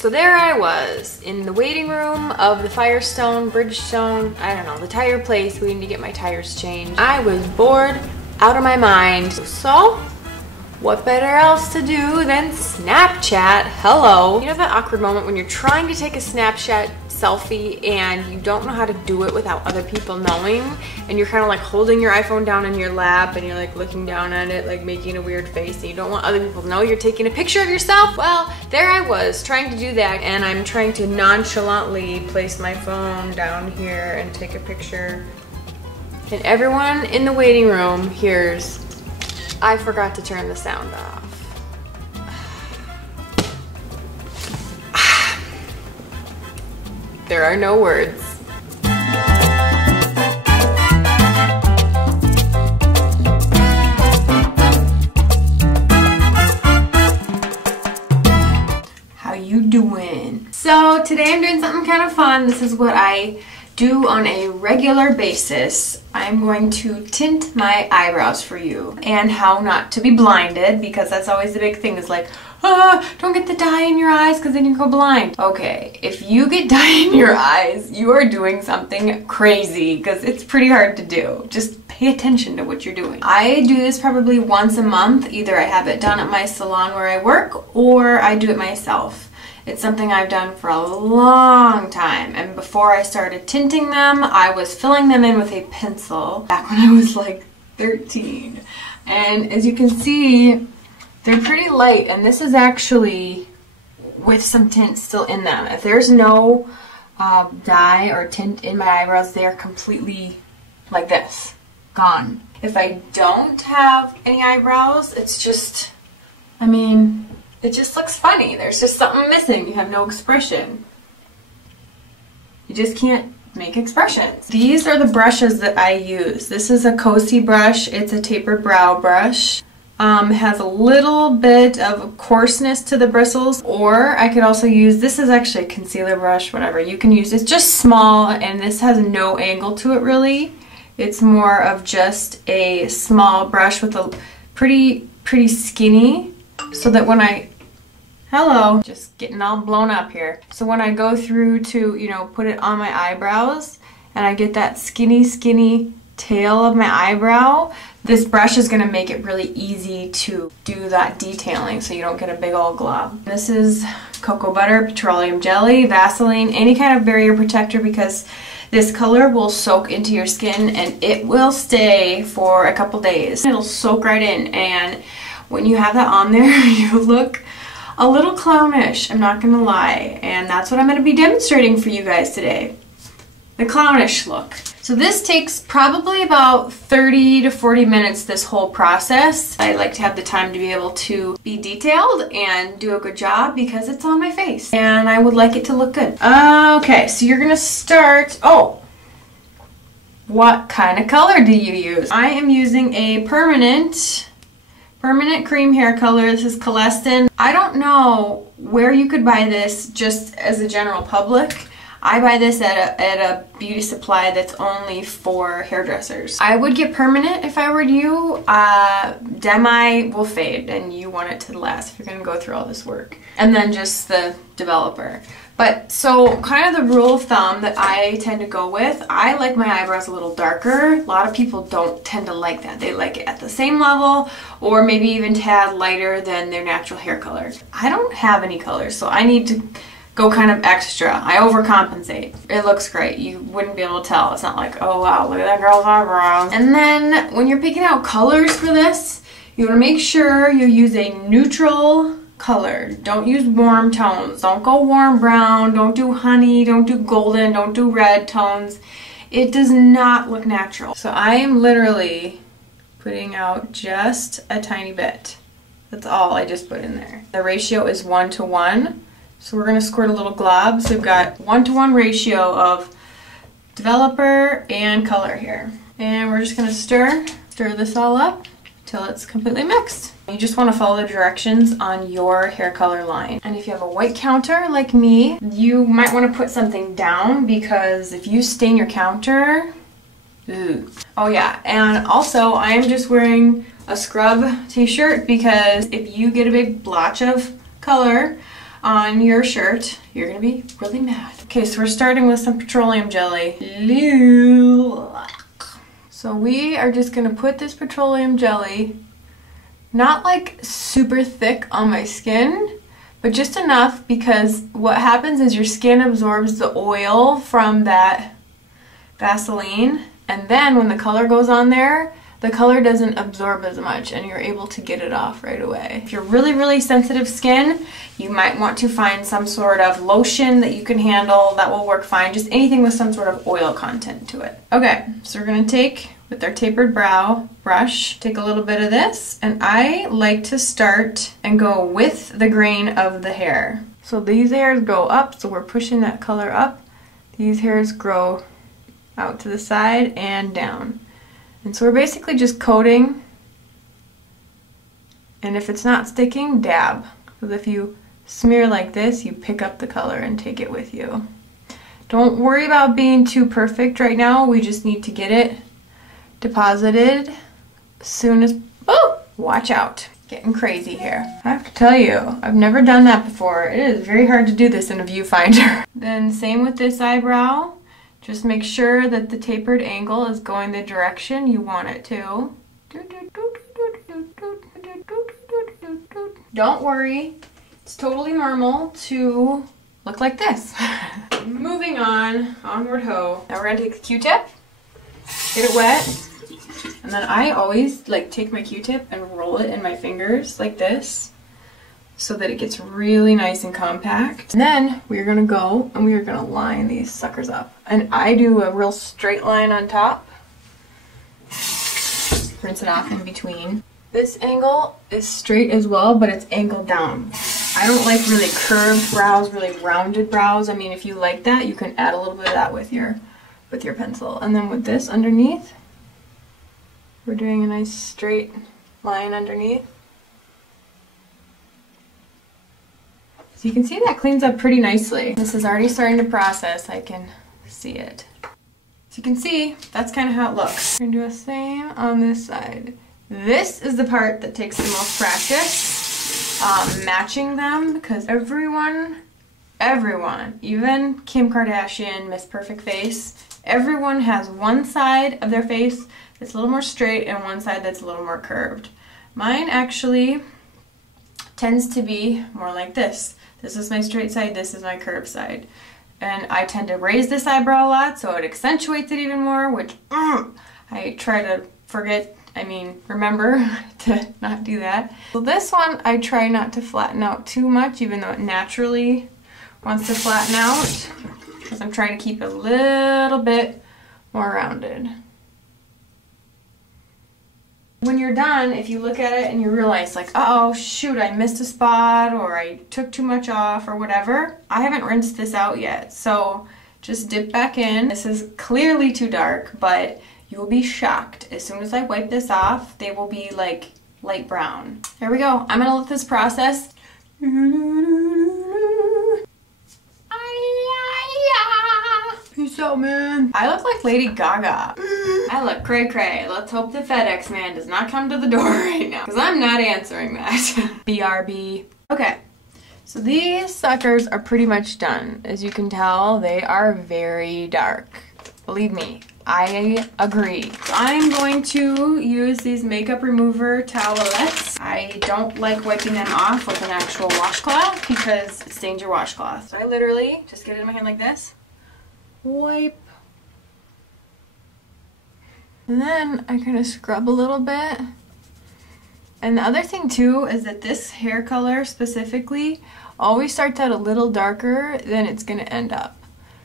So there I was in the waiting room of the Firestone, Bridgestone, I don't know, the tire place waiting to get my tires changed. I was bored out of my mind. So what better else to do than Snapchat? Hello. You know that awkward moment when you're trying to take a Snapchat selfie and you don't know how to do it without other people knowing, and you're kind of like holding your iPhone down in your lap and you're like looking down at it, like making a weird face, and you don't want other people to know you're taking a picture of yourself? Well, there I was trying to do that, and I'm trying to nonchalantly place my phone down here and take a picture, and everyone in the waiting room hears I forgot to turn the sound off. There are no words. How you doing? So today I'm doing something kind of fun. This is what I do on a regular basis. I'm going to tint my eyebrows for you, and how not to be blinded, because that's always the big thing, is like, don't get the dye in your eyes because then you go blind. Okay, if you get dye in your eyes, you are doing something crazy, because it's pretty hard to do. Just pay attention to what you're doing. I do this probably once a month. Either I have it done at my salon where I work, or I do it myself. It's something I've done for a long time, and before I started tinting them, I was filling them in with a pencil back when I was like 13. And as you can see, they're pretty light, and this is actually with some tint still in them. If there's no dye or tint in my eyebrows, they are completely like this, gone. If I don't have any eyebrows, it's just, I mean, it just looks funny. There's just something missing. You have no expression. You just can't make expressions. These are the brushes that I use. This is a Cozy brush. It's a tapered brow brush. Has a little bit of coarseness to the bristles, or I could also use, this is actually a concealer brush, whatever you can use. It's just small, and this has no angle to it really. It's more of just a small brush with a pretty skinny, so that when hello, just getting all blown up here. So when I go through to, you know, put it on my eyebrows, and I get that skinny tail of my eyebrow, this brush is going to make it really easy to do that detailing so you don't get a big old glob. This is cocoa butter, petroleum jelly, Vaseline, any kind of barrier protector, because this color will soak into your skin and it will stay for a couple days. It'll soak right in, and when you have that on there, you look a little clownish, I'm not gonna lie, and that's what I'm gonna be demonstrating for you guys today. The clownish look. So this takes probably about 30 to 40 minutes, this whole process. I like to have the time to be able to be detailed and do a good job because it's on my face, and I would like it to look good. Okay, so you're gonna start, what kind of color do you use? I am using a permanent cream hair color. This is Celestin. I don't know where you could buy this just as a general public. I buy this at a beauty supply that's only for hairdressers. I would get permanent if I were you. Demi will fade, and you want it to last if you're gonna go through all this work. And then just the developer. But so kind of the rule of thumb that I tend to go with, I like my eyebrows a little darker. A lot of people don't tend to like that. They like it at the same level, or maybe even tad lighter than their natural hair color. I don't have any colors, so I need to go kind of extra. I overcompensate. It looks great. You wouldn't be able to tell. It's not like, oh wow, look at that girl's eyebrows. And then when you're picking out colors for this, you want to make sure you use a neutral color. Don't use warm tones. Don't go warm brown. Don't do honey. Don't do golden. Don't do red tones. It does not look natural. So I am literally putting out just a tiny bit. That's all I just put in there. The ratio is 1:1. So we're going to squirt a little glob. So we've got 1:1 ratio of developer and color here. And we're just going to stir this all up till it's completely mixed. You just want to follow the directions on your hair color line. And if you have a white counter like me, you might want to put something down, because if you stain your counter, ooh. Oh yeah, and also I am just wearing a scrub t-shirt, because if you get a big blotch of color, on your shirt, you're gonna be really mad. Okay, so we're starting with some petroleum jelly. So we are just gonna put this petroleum jelly, not like super thick on my skin, but just enough, because what happens is your skin absorbs the oil from that Vaseline, and then when the color goes on there, the color doesn't absorb as much and you're able to get it off right away. If you're really, really sensitive skin, you might want to find some sort of lotion that you can handle. That will work fine. Just anything with some sort of oil content to it. Okay, so we're gonna take, with our tapered brow brush, take a little bit of this, and I like to start and go with the grain of the hair. So these hairs go up, so we're pushing that color up. These hairs grow out to the side and down. And so we're basically just coating, and if it's not sticking, dab. Because if you smear like this, you pick up the color and take it with you. Don't worry about being too perfect right now. We just need to get it deposited as soon as, oh, watch out. Getting crazy here. I have to tell you, I've never done that before. It is very hard to do this in a viewfinder. Then same with this eyebrow. Just make sure that the tapered angle is going the direction you want it to. Don't worry, it's totally normal to look like this. Moving on, onward ho. Now we're gonna take the Q-tip, get it wet, and then I always like take my Q-tip and roll it in my fingers like this, so that it gets really nice and compact. And then we're gonna go and we are gonna line these suckers up. And I do a real straight line on top. Rinse it off in between. This angle is straight as well, but it's angled down. I don't like really curved brows, really rounded brows. I mean, if you like that, you can add a little bit of that with your pencil. And then with this underneath, we're doing a nice straight line underneath. So you can see that cleans up pretty nicely. This is already starting to process. I can see it. So you can see, that's kind of how it looks. We're gonna do the same on this side. This is the part that takes the most practice, matching them, because everyone, even Kim Kardashian, Miss Perfect Face, everyone has one side of their face that's a little more straight and one side that's a little more curved. Mine actually tends to be more like this. This is my straight side, this is my curved side. And I tend to raise this eyebrow a lot, so it accentuates it even more, which I try to remember to not do that. So this one, I try not to flatten out too much, even though it naturally wants to flatten out, because I'm trying to keep it a little bit more rounded. When you're done, if you look at it and you realize like, oh shoot, I missed a spot or I took too much off or whatever, I haven't rinsed this out yet. So just dip back in. This is clearly too dark, but you'll be shocked. As soon as I wipe this off, they will be like light brown. There we go. I'm gonna let this process. Peace out, man. I look like Lady Gaga. I look cray cray. Let's hope the FedEx man does not come to the door right now, because I'm not answering that. BRB. Okay, so these suckers are pretty much done. As you can tell, they are very dark. Believe me, I agree. So I'm going to use these makeup remover towelettes. I don't like wiping them off with an actual washcloth because it stains your washcloth. So I literally just get it in my hand like this. Wipe, and then I kind of scrub a little bit. And the other thing too is that this hair color specifically always starts out a little darker than it's gonna end up.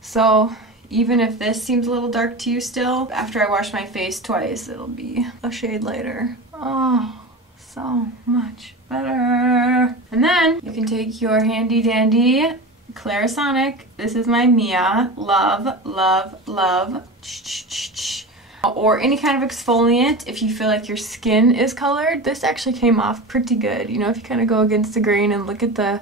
So even if this seems a little dark to you still, after I wash my face twice, it'll be a shade lighter. Oh, so much better. And then you can take your handy dandy Clarisonic. This is my Mia. Love, love, love. Or any kind of exfoliant if you feel like your skin is colored. This actually came off pretty good. You know, if you kind of go against the grain and look at the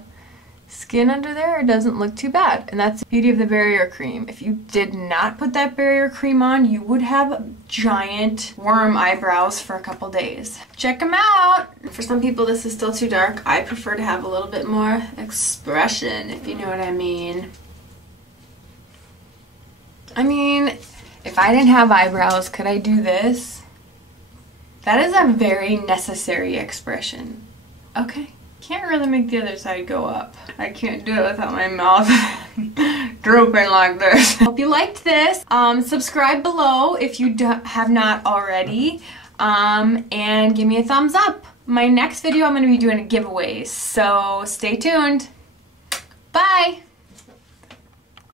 skin under there, it doesn't look too bad. And that's the beauty of the barrier cream. If you did not put that barrier cream on, you would have giant worm eyebrows for a couple days. Check them out! For some people this is still too dark. I prefer to have a little bit more expression, if you know what I mean. I mean, if I didn't have eyebrows, could I do this? That is a very necessary expression. Okay. Can't really make the other side go up. I can't do it without my mouth drooping like this. Hope you liked this. Subscribe below if you have not already. And give me a thumbs up. My next video I'm going to be doing giveaways, so stay tuned. Bye!